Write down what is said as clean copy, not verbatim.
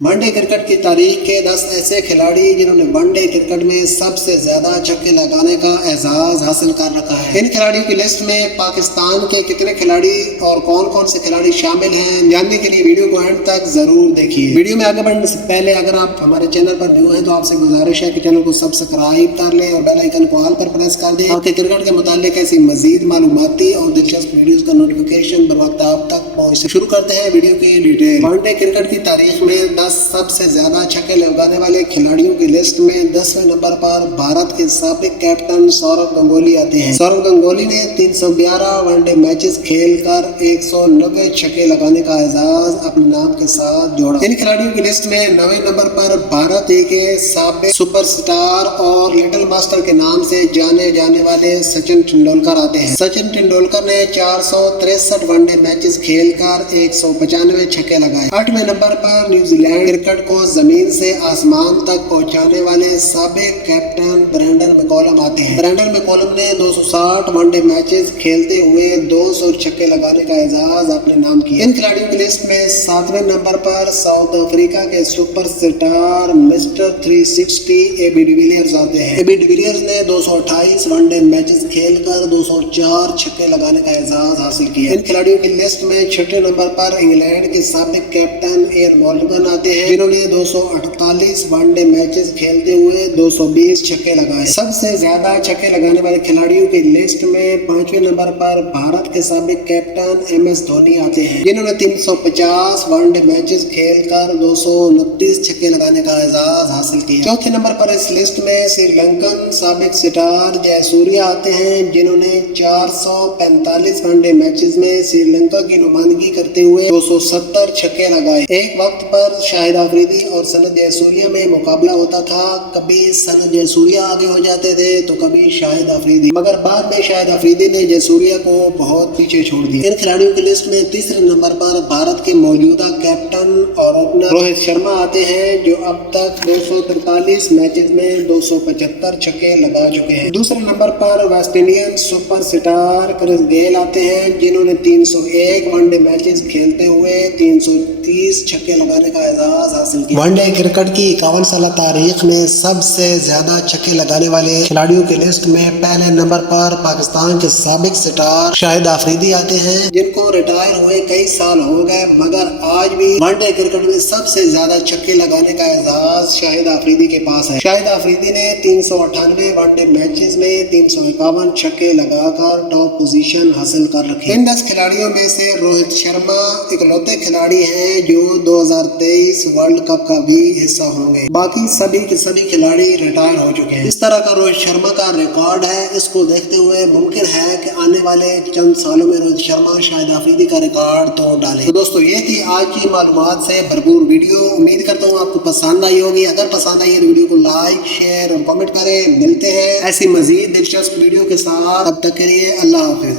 One day cricket की तारीख के 10 ऐसे खिलाड़ी जिन्होंने वन डे क्रिकेट में सबसे ज्यादा छक्के लगाने का एजाज हासिल कर रखा है। इन खिलाड़ियों की लिस्ट में पाकिस्तान के कितने खिलाड़ी और कौन कौन से खिलाड़ी शामिल हैं, जानने के लिए वीडियो को एंड तक जरूर देखिए। वीडियो में आगे बढ़ने से पहले अगर आप हमारे चैनल पर न्यू हैं तो आपसे गुजारिश है कि चैनल को सब्सक्राइब कर लें और बेल आइकन को ऑल पर प्रेस कर दें ताकि क्रिकेट के मुतालिक ऐसी मजीद मालूमाती और दिलचस्प वीडियोस का नोटिफिकेशन बर वक्त आप तक पहुंचे। शुरू करते हैं वीडियो की डिटेल। वन डे क्रिकेट की तारीख में 10 सबसे ज्यादा छक्के लगाने वाले खिलाड़ियों की लिस्ट में 10वें नंबर पर भारत के साबिक कैप्टन सौरव गंगोली आते हैं। सौरव गंगोली ने 311 वनडे मैचेस खेलकर 190 छक्के लगाने का एजाज अपने नाम के साथ जोड़ा। इन खिलाड़ियों की लिस्ट में 9वें नंबर पर भारत के साबिक सुपरस्टार और लिटिल मास्टर के नाम से जाने जाने वाले सचिन तेंदुलकर आते हैं। सचिन तेंदुलकर ने 463 वनडे मैचेस खेलकर 195 छक्के लगाए। 8वें नंबर पर न्यूजीलैंड क्रिकेट को जमीन से आसमान तक पहुंचाने वाले साबिक कैप्टन ब्रेंडन मैकलम आते हैं। ब्रेंडन मैकलम ने 260 वनडे मैचेस खेलते हुए 200 छक्के लगाने का एजाज अपने नाम किया। इन खिलाड़ियों की लिस्ट में 7वें नंबर पर साउथ अफ्रीका के सुपरस्टार मिस्टर 360 एबी डिविलियर्स आते हैं। एबी डिविलियर्स ने 228 वनडे मैचेस खेलकर 204 छक्के लगाने का एजाज हासिल किया। इन खिलाड़ियों की लिस्ट में 6वें नंबर पर इंग्लैंड के साबिक कैप्टन एयर मॉर्गन आते हैं, जिन्होंने 248 वनडे मैचेस खेलते हुए 220 छक्के लगाए। सबसे ज्यादा छक्के लगाने वाले खिलाड़ियों की लिस्ट में 5वें नंबर पर भारत के साबिक कैप्टन MS धोनी आते हैं, जिन्होंने 350 वनडे मैचेस खेलकर 229 छक्के लगाने का एजाज हासिल किया। चौथे नंबर पर इस लिस्ट में श्रीलंकन साबिक स्टार जयसूर्या आते हैं, जिन्होंने 445 वनडे मैचेस में श्रीलंका की नुमाइंदगी करते हुए 270 छक्के लगाए। एक वक्त पर शाहिद अफरीदी और सनत जयसूर्या में मुकाबला होता था। कभी सनत जयसूर्या आगे हो जाते थे तो कभी शाहिद अफरीदी, मगर बाद में शाहिद अफरीदी ने जयसूर्या को बहुत पीछे छोड़ दिया। इन खिलाड़ियों की लिस्ट में तीसरे नंबर पर भारत के मौजूदा कैप्टन और ओपनर रोहित शर्मा आते हैं, जो अब तक 243 मैचेस में 275 छक्के लगा चुके हैं। दूसरे नंबर पर West Indian superstar Chris Gayle आते हैं, जिन्होंने 301 वनडे मैचेस खेलते हुए 330 छक्के लगाने का एजाज हासिल किया। वनडे क्रिकेट की 51 साल तारीख में सबसे ज्यादा छक्के लगाने वाले खिलाड़ियों की लिस्ट में पहले नंबर पर पाकिस्तान के साबिक स्टार शाहिद अफरीदी आते हैं, जिनको रिटायर हुए कई साल हो गए, मगर आज भी वनडे क्रिकेट में सबसे ज्यादा छक्के लगाने का एजाज शाहिद अफरीदी के पास है। शाहिद अफरीदी ने 398 वनडे मैचेस में 351 छक्के लगाकर टॉप पोजीशन हासिल कर रखी। इन 10 खिलाड़ियों में से रोहित शर्मा इकलौते खिलाड़ी हैं जो 2023 वर्ल्ड कप का भी हिस्सा होंगे। बाकी सभी के सभी खिलाड़ी रिटायर हो चुके हैं। इस तरह का रोहित शर्मा का रिकॉर्ड है। इसको देखते हुए मुमकिन है कि आने वाले चंद सालों में रोहित शर्मा शाहिद अफरीदी का रिकॉर्ड तोड़ डाले। तो दोस्तों, ये थी आज की मालूमात से भरपूर वीडियो। उम्मीद करता हूँ आपको पसंद आई होगी। अगर पसंद आई है तो वीडियो को लाइक, शेयर और कमेंट करें। मिलते हैं ऐसी मजीद दिलचस्प वीडियो के साथ। तब तक के लिए अल्लाह हाफिज।